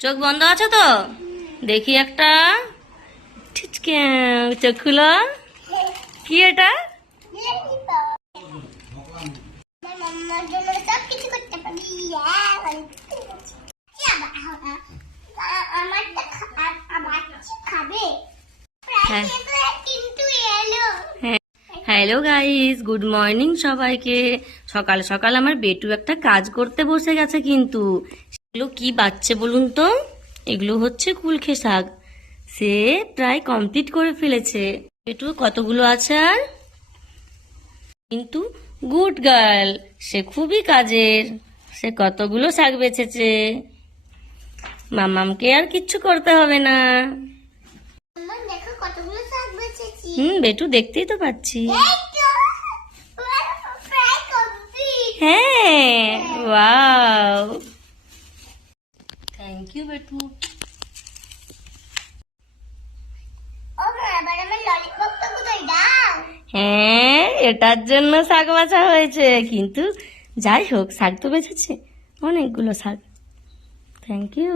চোখ বন্ধ আছে তো? দেখি একটা। ঠিচকে চোখ খুলো। কি এটা? হ্যাঁ হ্যাঁ। হ্যালো গাইস, গুড মর্নিং সবাইকে। সকাল সকাল আমার বেটু একটা কাজ করতে বসে গেছে, কিন্তু সেগুলো কি বাচ্চে বলুন তো? এগুলো হচ্ছে কুলখে শাক। সে প্রায় কমপ্লিট করে ফেলেছে। বেটু কতগুলো আছে আর? কিন্তু গুড গার্ল, সে খুবই কাজের। সে কতগুলো শাক বেছেছে। মামামকে আর কিচ্ছু করতে হবে না। বেটু দেখতেই তো পাচ্ছি। হ্যাঁ, ওয়াও, থ্যাংক ইউ বেটু। হ্যাঁ, এটার জন্য শাক বাছা হয়েছে, কিন্তু যাই হোক, শাক তো বেঁচেছে অনেকগুলো শাক। Thank you.